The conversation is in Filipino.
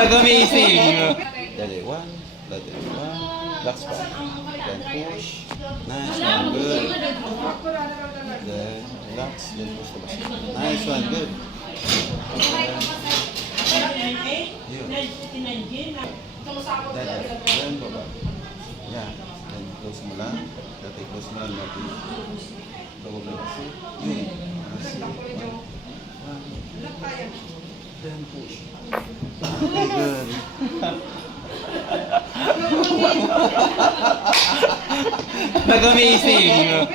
Nag-amazing. Dali, one. Dali, one. Relax pa. Then push. Nice one, good. Then relax. Then push the machine. Nice one, good. Yun. Then baba. Yeah. Then close mo lang. Dati close mo lang natin. Baba kasi. Yun. One. Then push. Okay, good. Nag-amazing.